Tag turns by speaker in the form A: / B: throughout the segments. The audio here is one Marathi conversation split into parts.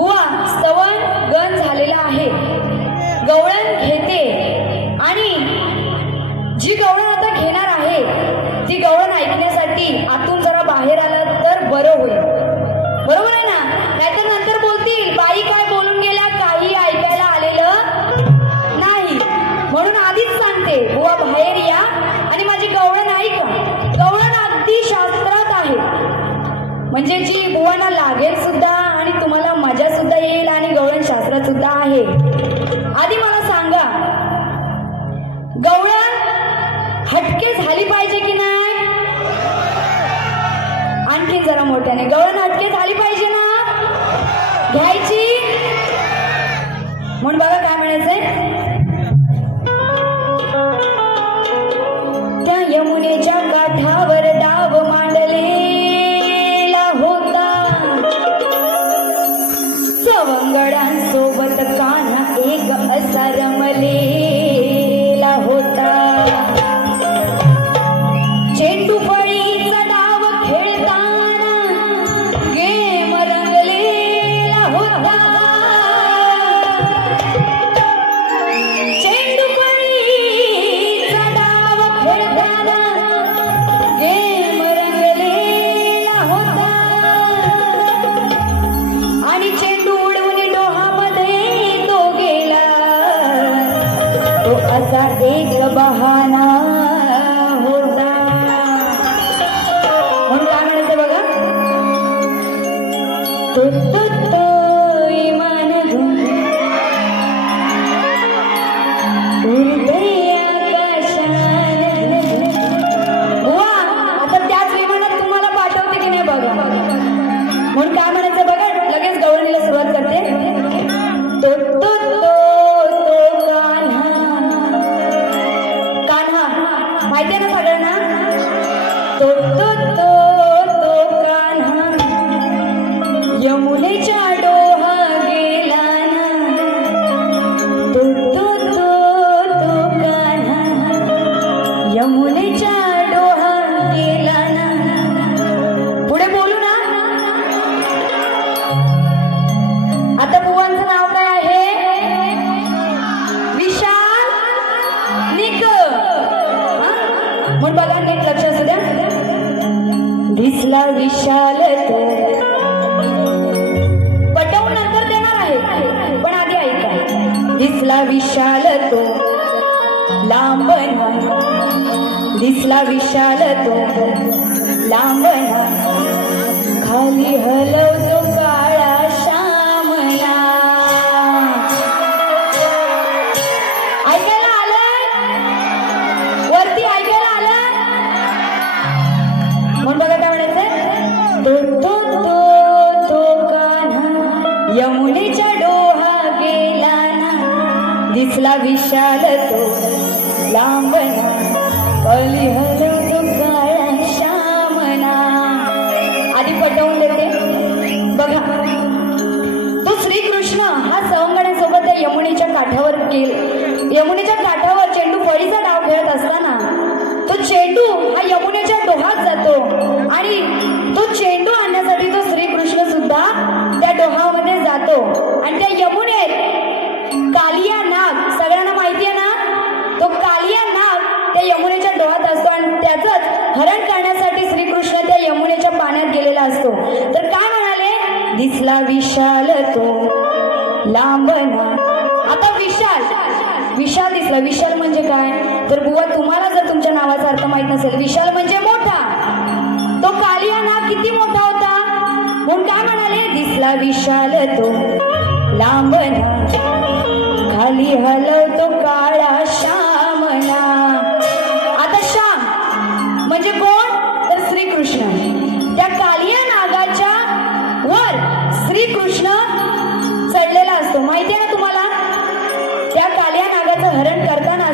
A: गुवा सवन गण झालेला आहे. गवळण घेते. आणि जी गवळण आता घेणार आहे ती गवळण and a governor Thank you. दिसला विशाल तो लांबला. खाली हलवतो काळा श्यामला. ऐकायला आलं? वरती ऐकायला आलं? म्हणून बघा काय म्हणायचं? तो तो तो तो कान्हा. यमुनीच्या डोहा गेला ना. दिसला विशाल तो जाम बना बलिहर तुला विशाल तो लांबना आता विशाल. विशाल दिसला. विशाल म्हणजे काय? तर बुवा तुम्हाला जर तुमच्या नावाचा अर्थ माहीत नसेल विशाल म्हणजे मोठा. तो कालिया ना किती मोठा होता? म्हणून काय म्हणाले? दिसला विशाल तो लांबना खाली हलवतो काळ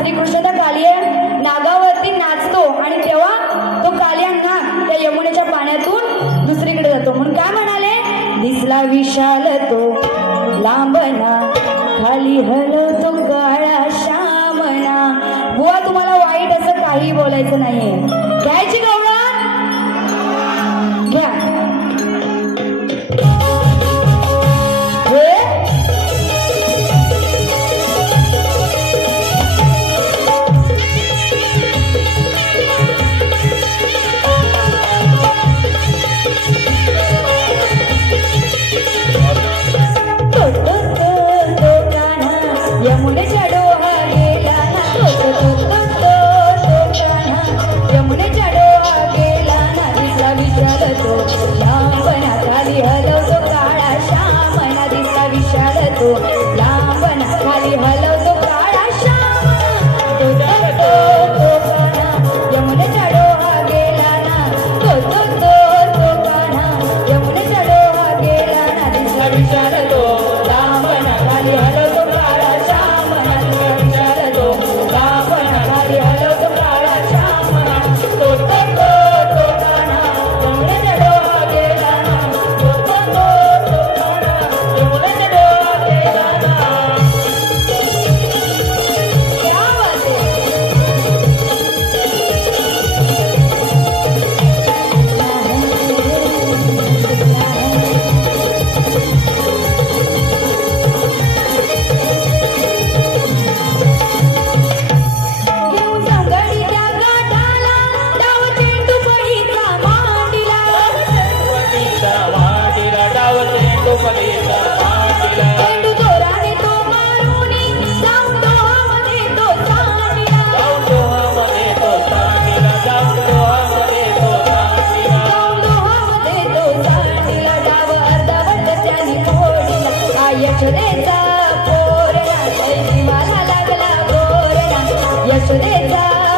A: श्रीकृष्ण त्या कालिया नागावरती नाचतो आणि तेव्हा तो कालिया नाग त्या यमुनेच्या पाण्यातून दुसरीकडे जातो. म्हणून काय म्हणाले? दिसला विशाल तो लांबना खाली हलवतो काळा श्यामना बुवा तुम्हाला वाईट असं काही बोलायचं नाहीये. Better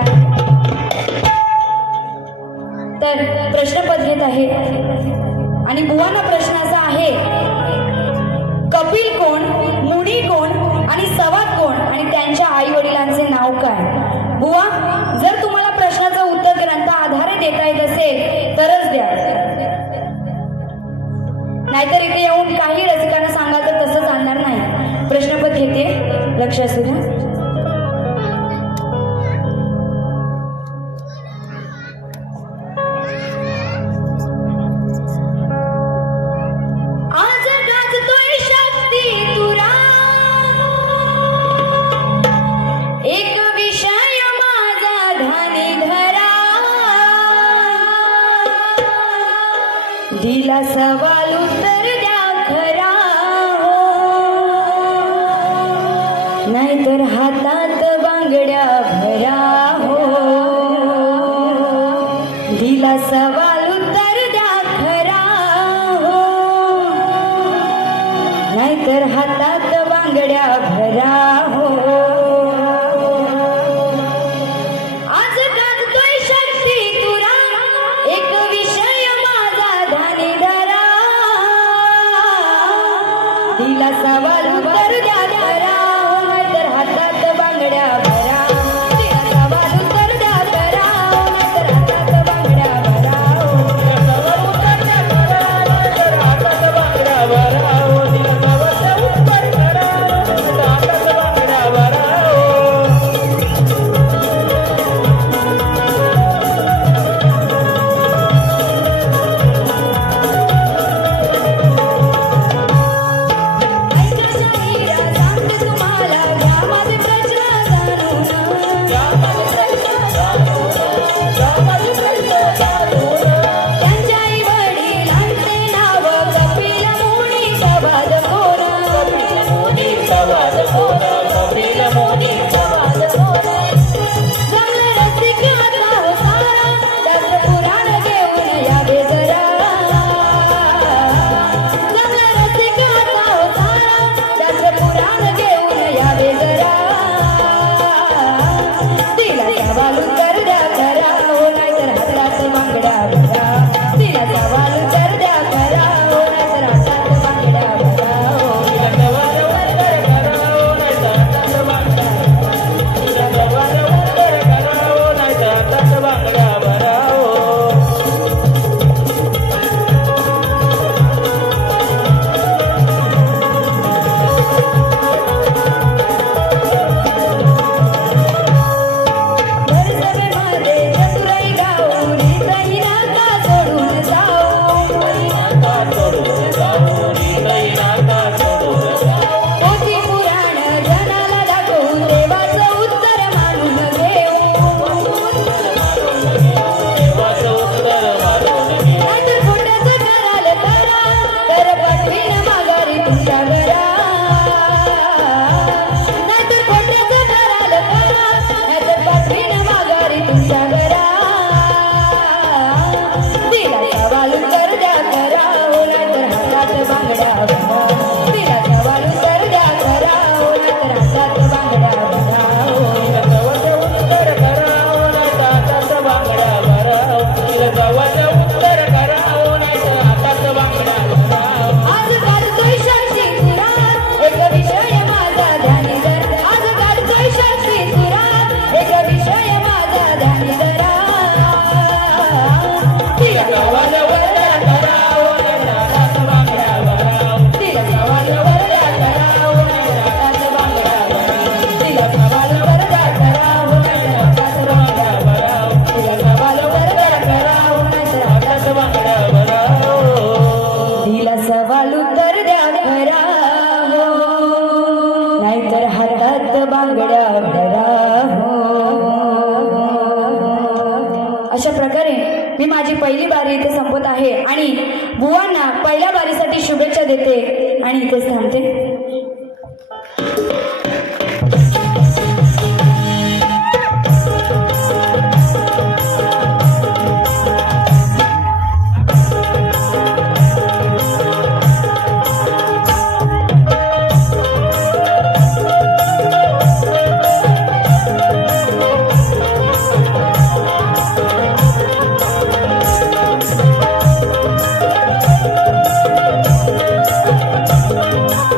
A: करूया तर प्रश्न पत्रित आहे. आणि बुवाना प्रश्न असा आहे कपिल कोण मुडी कोण आणि सवाद कोण आणि त्यांच्या आई वडिलांचे नाव काय? बुवा जर तुम्हाला प्रश्नाचं उत्तर ग्रंथ आधारे देता येत असेल तरच द्या. नाहीतर इथे येऊन काही रसिकांना तर तसं चालणार नाही. प्रश्नपत्र घेते. लक्ष असू द्या सवाल उत्तर द्या खरा. नाहीतर हातात बांगड्या भरा हो. दिला सवाल उत्तर द्या खरा हो. नाहीतर हातात बांगड्या भरा हो. संपत आहे. आणि बुवांना पहिल्या बारीसाठी शुभेच्छा देते. आणि इथेच थांबते. Thank you.